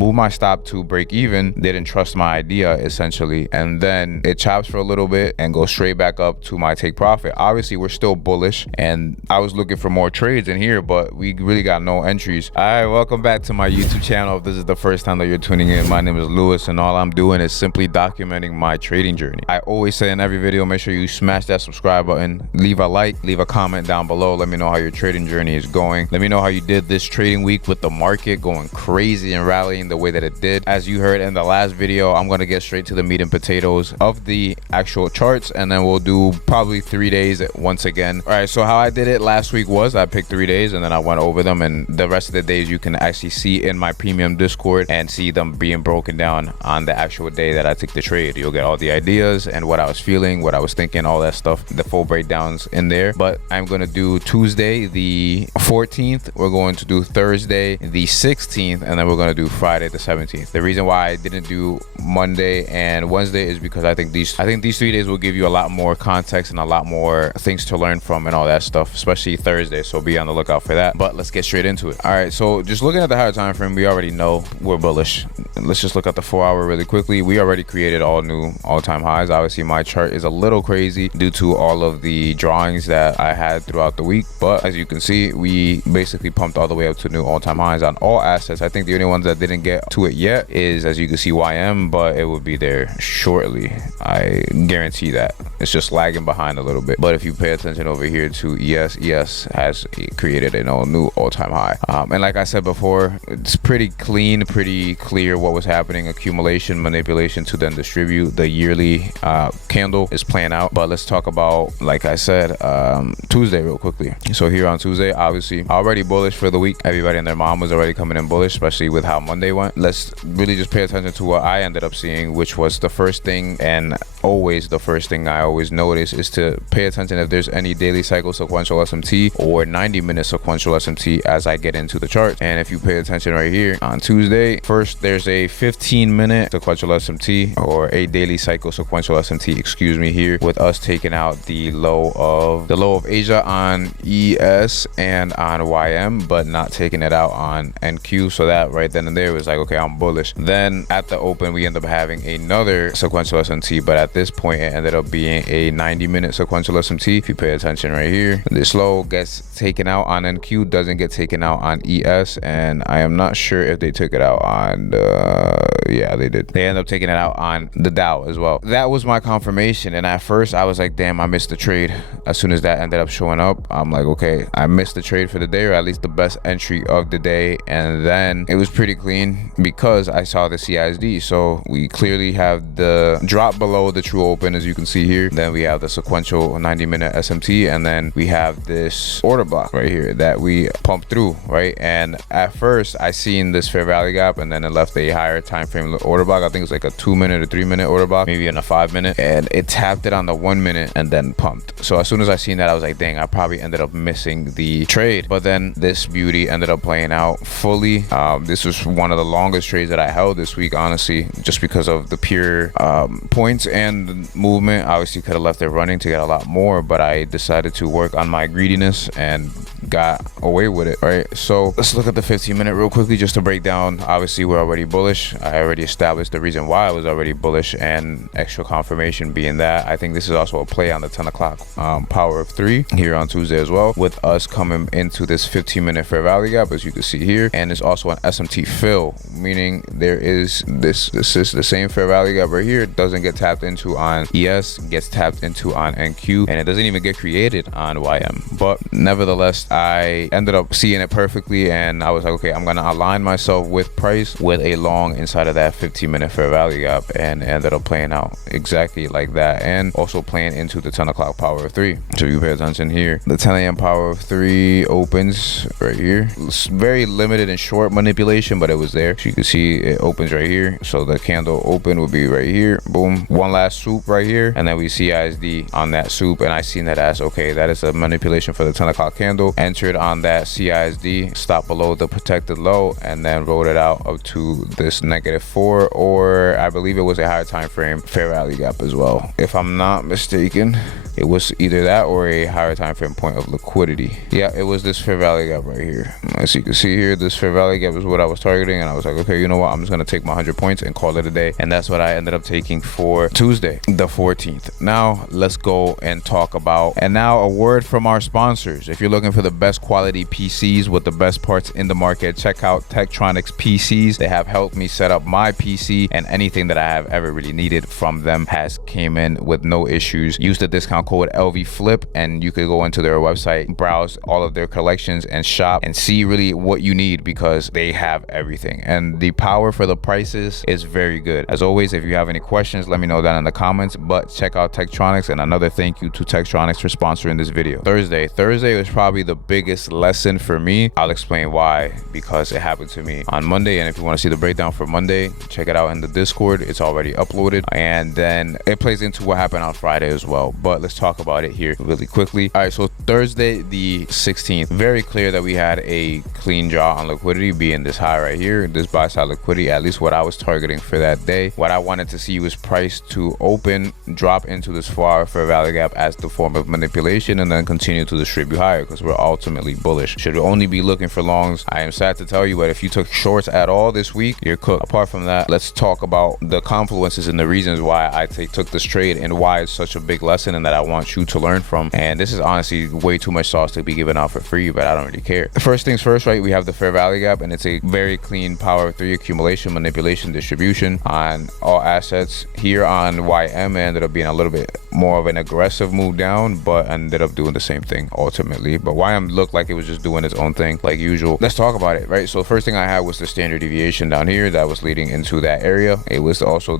moved my stop to break even, didn't trust my idea essentially, and then it chops for a little bit and goes straight back up to my take profit. Obviously we're still bullish, and I was looking for more trades in here, but we really got no entries. All right, welcome back to my YouTube channel. If this is the first time that you're tuning in, my name is Lewis, and all I'm doing is simply documenting my trading journey. I always say in every video, make sure you smash that subscribe button, leave a like, leave a comment down below. Let me know how your trading journey is going. Let me know how you did this trading week with the market going crazy and rallying the way that it did. As you heard in the last video, I'm going to get straight to the meat and potatoes of the actual charts, and then we'll do probably 3 days once again. All right, so how I did it last week was I picked 3 days and then I went over them, and the rest of the days you can actually see in my premium Discord and see them being broken down on the actual day that I took the trade. You'll get all the ideas and what I was feeling, what I was thinking, all that stuff, the full breakdowns in there. But I'm going to do Tuesday the 14th, we're going to do Thursday the 16th, and then we're going to do Friday the 17th. The reason why I didn't do Monday and Wednesday is because I think these 3 days will give you a lot more context and a lot more things to learn from and all that stuff, especially Thursday, so be on the lookout for that. But let's get straight into it. All right, so just looking at the higher time frame, we already know we're bullish. Let's just look at the 4 hour really quickly. We already created all new all-time highs. Obviously my chart is a little crazy due to all of the drawings that I had throughout the week, but as you can see, we basically pumped all the way up to new all-time highs on all assets. I think the only ones that didn't get to it yet is, as you can see, YM, but it will be there shortly. I guarantee that. It's just lagging behind a little bit. But if you pay attention over here to ES has created a new all-time high. And like I said before, it's pretty clean, pretty clear what was happening. Accumulation, manipulation to then distribute. The yearly candle is playing out. But let's talk about, like I said, Tuesday real quickly. So here on Tuesday, obviously already bullish for the week. Everybody and their mom was already coming in bullish, especially with how Monday went. Let's really just pay attention to what I ended up seeing, which was the first thing, and always the first thing I always notice is to pay attention if there's any daily cycle sequential SMT or 90-minute sequential SMT as I get into the chart. And if you pay attention right here on Tuesday, first there's a 15-minute sequential SMT, or a daily cycle sequential SMT, excuse me, here with us taking out the low of Asia on ES and on YM, but not taking it out on NQ. So that right then and there was like, okay, I'm bullish. Then at the open we end up having another sequential SMT, but at this point it ended up being a 90-minute sequential SMT. If you pay attention right here, this low gets taken out on NQ, doesn't get taken out on ES, and I am not sure if they took it out on yeah, they did. They end up taking it out on the Dow as well. That was my confirmation, and at first I was like, damn, I missed the trade. As soon as that ended up showing up, I'm like, okay, I missed the trade for the day, or at least the best entry of the day. And then it was pretty clean because I saw the CISD. So we clearly have the drop below the true open, as you can see here. Then we have the sequential 90-minute SMT, and then we have this order block right here that we pumped through, right? And at first I seen this fair value gap, and then it left a higher time frame order block. I think it's like a 2-minute or 3-minute order block, maybe in a 5-minute, and it tapped it on the 1 minute and then pumped. So as soon as I seen that, I was like, dang, I probably ended up missing the trade. But then this beauty ended up playing out fully. This was one of the longest trades that I held this week, honestly, just because of the pure points and the movement. Obviously could have left it running to get a lot more, but I decided to work on my greediness and got away with it, right? So let's look at the 15-minute real quickly just to break down. Obviously we're already bullish. I already established the reason why I was already bullish, and extra confirmation being that I think this is also a play on the 10 o'clock power of 3 here on Tuesday as well, with us coming into this 15-minute fair value gap, as you can see here. And it's also an SMT fill, meaning there is this is the same fair value gap right here. It doesn't get tapped into on ES, gets tapped into on NQ, and it doesn't even get created on YM. But nevertheless, I ended up seeing it perfectly, and I was like, okay, I'm gonna align myself with price with a long inside of that 15-minute fair value gap, and ended up playing out exactly like that, and also playing into the 10 o'clock power of 3. So you pay attention here, the 10 a.m. power of 3 opens right here. It's very limited and short manipulation, but it was there. So you can see it opens right here. So the candle open would be right here, boom, one last swoop right here, and then we see ISD on that swoop, and I seen that as, okay, that is a manipulation for the 10 o'clock candle, entered on that CISD, stopped below the protected low, and then rode it out up to this -4, or I believe it was a higher time frame fair value gap as well. If I'm not mistaken, it was either that or a higher time frame point of liquidity. Yeah, it was this fair value gap right here. As you can see here, this fair value gap is what I was targeting, and I was like, okay, you know what, I'm just gonna take my 100 points and call it a day. And that's what I ended up taking for Tuesday the 14th. Now let's go and talk about, and now a word from our sponsors. If you're looking for the best quality PCs with the best parts in the market, check out Tektronix PCs. They have helped me set up my PC, and anything that I have ever really needed from them has came in with no issues. Use the discount code LVFLIP and you could go into their website, browse all of their collections and shop and see really what you need, because they have everything, and the power for the prices is very good. As always, if you have any questions, let me know down in the comments, but check out Tektronix. And another thank you to Tektronix for sponsoring this video. Thursday was probably the biggest lesson for me. I'll explain why, because it happened to me on Monday, and if you want to see the breakdown for Monday, check it out in the Discord. It's already uploaded, and then it plays into what happened on Friday as well, but let's talk about it here really quickly. All right, so Thursday the 16th, very clear that we had a clean draw on liquidity, being this high right here, this buy side liquidity, at least what I was targeting for that day. What I wanted to see was price to open, drop into this 4-hour fair value gap as the form of manipulation, and then continue to distribute higher, because we're ultimately bullish. Should only be looking for longs. I am sad to tell you, but if you took shorts at all this week, you're cooked. Apart from that, let's talk about the confluences and the reasons why I took this trade, and why it's such a big lesson and that I want you to learn from. And this is honestly way too much sauce to be given out for free, but I don't really care. First things first, right? We have the fair value gap, and it's a very clean power of 3 accumulation, manipulation, distribution on all assets. Here on YM, it ended up being a little bit more of an aggressive move down, but ended up doing the same thing ultimately. But YM looked like it was just doing its own thing like usual. Let's talk about it, right? So first thing I had was the standard deviation down here that was leading into that area. It was also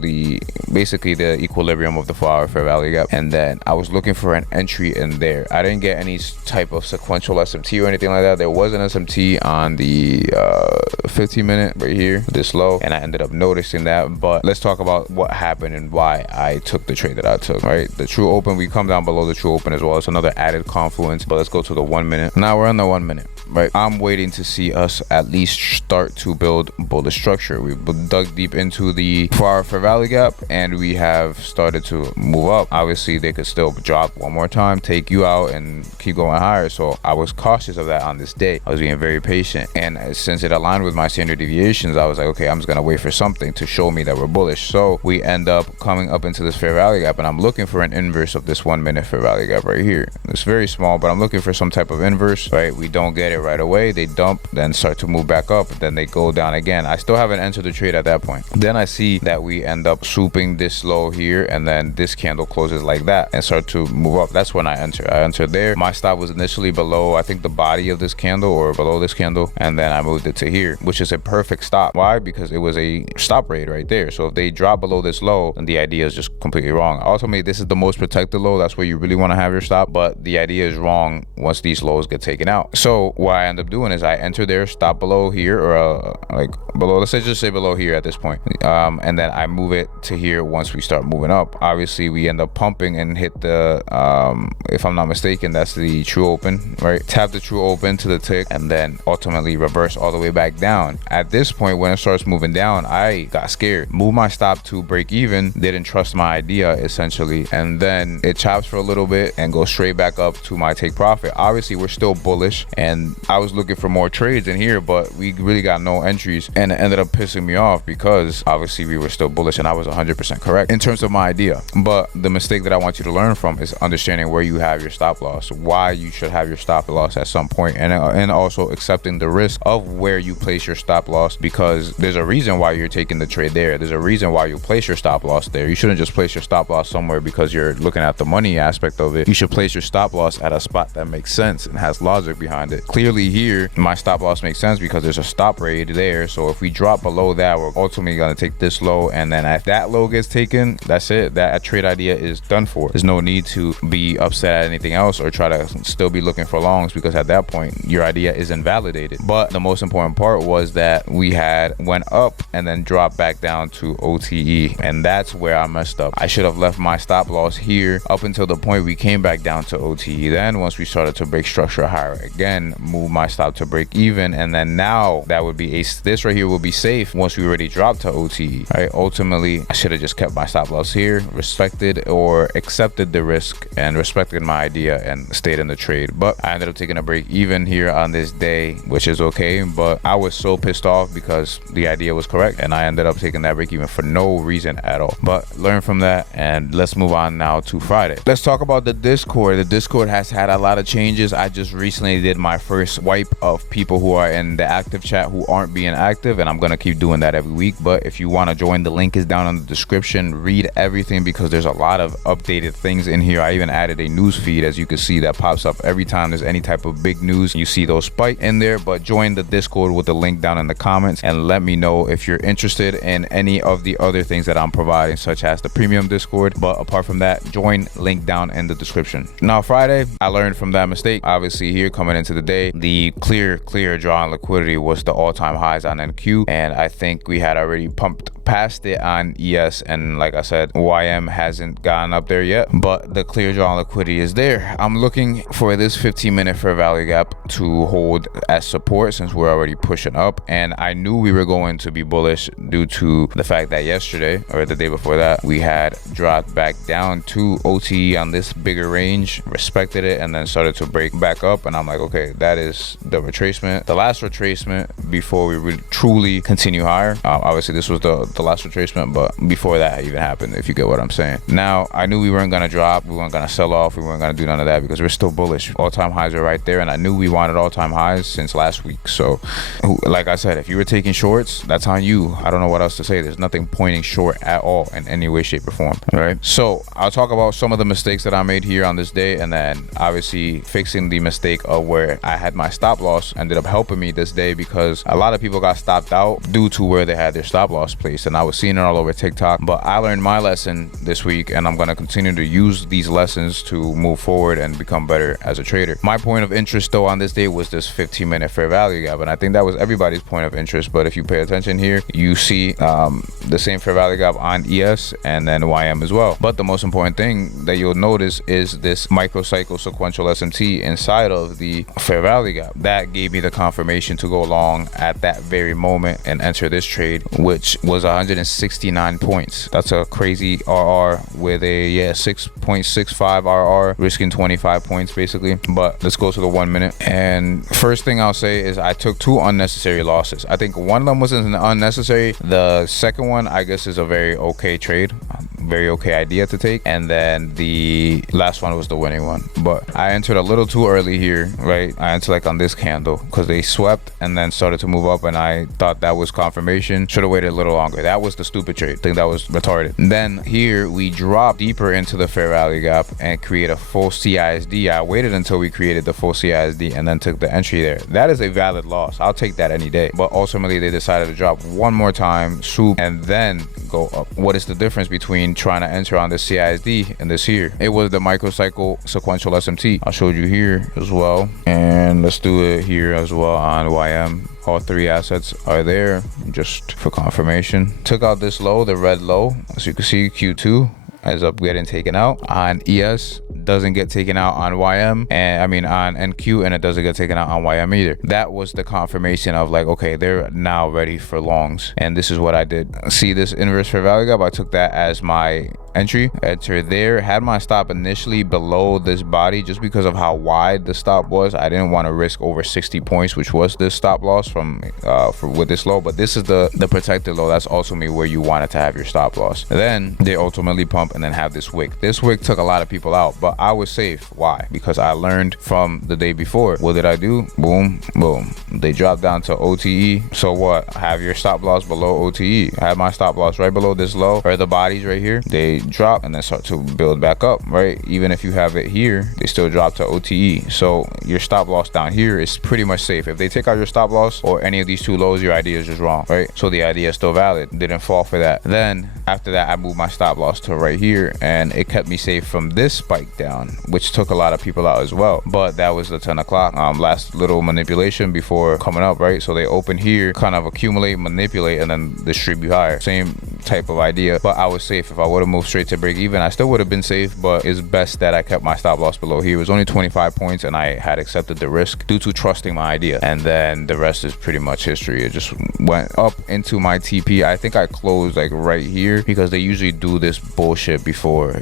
basically the equilibrium of the 4-hour fair value gap, and then I was looking for an entry in there. I didn't get any type of sequential SMT or anything like that. There was an SMT on the 15-minute right here, this low, and I ended up noticing that. But let's talk about what happened and why I took the trade that I took, right? The true open, we come down below the true open as well. It's another added confluence, but let's go to the 1 minute. Now we're on the 1 minute, right? I'm waiting to see us at least start to build bullish structure. We dug deep into the 4-hour fair value gap, and we have started to move up. Obviously, they could still drop one more time, take you out, and keep going higher. So I was cautious of that on this day. I was being very patient, and since it aligned with my standard deviations, I was like, okay, I'm just gonna wait for something to show me that we're bullish. So we end up coming up into this fair value gap, and I'm looking for an inverse of this 1 minute fair value gap right here. It's very small, but I'm looking for some type of inverse, right? We don't get it right away. They dump, then start to move back up, then they go down again. I still haven't entered the trade at that point. Then I see that we end up swooping this low here, and then this candle closes like that and start to move up. That's when I entered there. My stop was initially below, I think, the body of this candle, or below this candle, and then I moved it to here, which is a perfect stop. Why? Because it was a stop rate right there. So if they drop below this low, then the idea is just completely wrong. Ultimately, this is the most protected low. That's where you really want to have your stop, but the idea is wrong once these lows get taken out. So what I end up doing is I enter there, stop below here, or like below, let's just say below here at this point, and then I move it to here once we start moving up. Obviously, we end up pumping and hit the if I'm not mistaken, that's the true open, right? Tap the true open to the tick, and then ultimately reverse all the way back down. At this point, when it starts moving down, I got scared, moved my stop to break even, didn't trust my idea essentially, and then it chops for a little bit and goes straight back up to my take profit. Obviously, we're still bullish, and I was looking for more trades in here, but we really got no entries, and it ended up pissing me off because obviously we were still bullish, and I was 100% correct in terms of my idea. But the mistake that I want you to learn from is understanding where you have your stop loss, why you should have your stop loss at some point, and also accepting the risk of where you place your stop loss, because there's a reason why you're taking the trade there. There's a reason why you place your stop loss there. You shouldn't just place your stop loss somewhere because you're looking at the money aspect of it. You should place your stop loss at a spot that makes sense and has logic behind it. clearly here my stop loss makes sense because there's a stop rate there. So if we drop below that, we're ultimately going to take this low, and then if that low gets taken, that's it. That trade idea is done for. There's no need to be upset at anything else or try to still be looking for longs, because at that point your idea is invalidated. But the most important part was that we had went up and then dropped back down to OTE, and that's where I messed up. I should have left my stop loss here up until the point we came back down to OTE. Then once we started to break structure higher again, move my stop to break even, and then now that would be this right here will be safe once we already dropped to OTE. Right, ultimately I should have just kept my stop loss here, respected or accepted the risk and respected my idea and stayed in the trade. But I ended up taking a break even here on this day, which is okay. But I was so pissed off because the idea was correct, and I ended up taking that break even for no reason at all. But learn from that, and let's move on now to Friday. Let's talk about the Discord. The Discord has had a lot of changes. I just recently did my first wipe of people who are in the active chat who aren't being active, and I'm gonna keep doing that every week. But if you want to join, the link is down in the description. Read everything because there's a lot of updated things in here. I even added a news feed, as you can see, that pops up every time there's any type of big news. You see those spike in there. But join the Discord with the link down in the comments, and let me know if you're interested in any of the other things that I'm providing, such as the premium Discord. But apart from that, join, link down in the description. Now Friday, I learned from that mistake. Obviously here coming into the day, the clear draw on liquidity was the all-time highs on NQ, and I think we had already pumped past it on ES, and like I said, YM hasn't gotten up there yet, but the clear draw on liquidity is there. I'm looking for this 15-minute fair value gap to hold as support since we're already pushing up, and I knew we were going to be bullish due to the fact that yesterday or the day before that we had dropped back down to OTE on this bigger range, respected it, and then started to break back up, and I'm like, okay, that is the retracement, the last retracement before we would truly continue higher. Obviously this was the last retracement, but before that even happened, if you get what I'm saying. Now I knew we weren't gonna drop, we weren't gonna sell off, we weren't gonna do none of that because we're still bullish. All-time highs are right there, and I knew we wanted all-time highs since last week. So like I said, if you were taking shorts, that's on you. I don't know what else to say. There's nothing pointing short at all in any way, shape, or form. All right, so I'll talk about some of the mistakes that I made here on this day, and then obviously fixing the mistake of where I had my stop loss ended up helping me this day, because a lot of people got stopped out due to where they had their stop loss placed, and I was seeing it all over TikTok. But I learned my lesson this week, and I'm going to continue to use these lessons to move forward and become better as a trader. My point of interest though on this day was this 15-minute fair value gap, and I think that was everybody's point of interest. But if you pay attention here, you see the same fair value gap on ES and then YM as well. But the most important thing that you'll notice is this microcycle sequential SMT inside of the fair value gap. That gave me the confirmation to go long at that very moment and enter this trade, which was 169 points. That's a crazy RR with a 6.65 RR, risking 25 points basically. But let's go to the 1 minute. And first thing I'll say is I took 2 unnecessary losses. I think one of them was an unnecessary. The second one, I guess, is a very okay trade, very okay idea to take, and then the last one was the winning one. But I entered a little too early here, right? I entered like on this candle because they swept and then started to move up, and I thought that was confirmation. Should have waited a little longer. That was the stupid trade. I think that was retarded. And then here we drop deeper into the fair value gap and create a full CISD. I waited until we created the full CISD and then took the entry there. That is a valid loss. I'll take that any day. But ultimately they decided to drop one more time, swoop, and then go up. What is the difference between trying to enter on this CISD and this here? It was the microcycle sequential SMT. I showed you here as well, and let's do it here as well on YM. All 3 assets are there just for confirmation. Took out this low, the red low, as you can see. Q2 ends up getting taken out on ES, doesn't get taken out on YM, and I mean on NQ, and it doesn't get taken out on YM either. That was the confirmation of like, okay, they're now ready for longs, and this is what I did. See this inverse fair value gap? I took that as my entry, enter there, had my stop initially below this body just because of how wide the stop was. I didn't want to risk over 60 points, which was this stop loss from with this low, but this is the protected low. That's ultimately where you wanted to have your stop loss. Then they ultimately pump and then have this wick. This wick took a lot of people out, but I was safe. Why? Because I learned from the day before. What did I do? Boom, boom. They dropped down to OTE. So what? Have your stop loss below OTE. I had my stop loss right below this low, or the bodies right here. They drop and then start to build back up, right? Even if you have it here, they still drop to OTE. So your stop loss down here is pretty much safe. If they take out your stop loss or any of these two lows, your idea is just wrong, right? So the idea is still valid. Didn't fall for that. Then after that, I moved my stop loss to right here, and it kept me safe from this spike down, which took a lot of people out as well. But that was the 10 o'clock last little manipulation before coming up, right? So they open here, kind of accumulate, manipulate, and then distribute higher. Same type of idea, but I was safe. If I would have moved straight to break even, I still would have been safe, but it's best that I kept my stop loss below here. It was only 25 points, and I had accepted the risk due to trusting my idea. And then the rest is pretty much history. It just went up into my TP. I think I closed like right here, because they usually do this bullshit before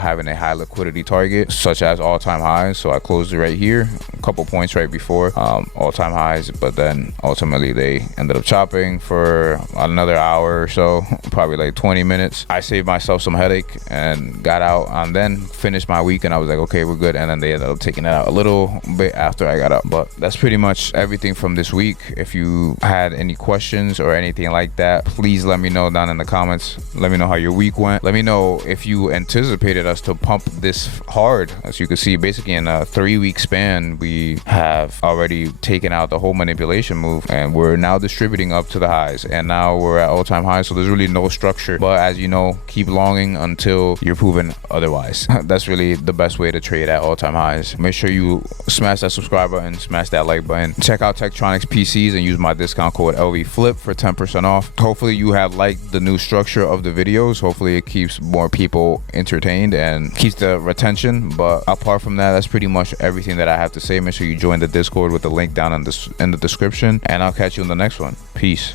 having a high liquidity target, such as all-time highs. So I closed it right here, a couple points right before all-time highs, but then ultimately they ended up chopping for another hour or so, probably like 20 minutes. I saved myself some headache and got out, and then finished my week, and I was like, okay, we're good. And then they ended up taking it out a little bit after I got up. But that's pretty much everything from this week. If you had any questions or anything like that, please let me know down in the comments. Let me know how your week went. Let me know if you anticipated us to pump this hard. As you can see, basically in a 3-week span, we have already taken out the whole manipulation move, and we're now distributing up to the highs, and now we're at all-time highs. So there's really no structure, but as you know, keep longing until you're proven otherwise. That's really the best way to trade at all-time highs. Make sure you smash that subscribe button, smash that like button. Check out Tektronix PCs and use my discount code LVFLIP for 10% off. Hopefully you have liked the new structure of the videos. Hopefully it keeps more people entertained and keeps the retention. But apart from that, that's pretty much everything that I have to say. Make sure you join the Discord with the link down in the description, and I'll catch you in the next one. Peace.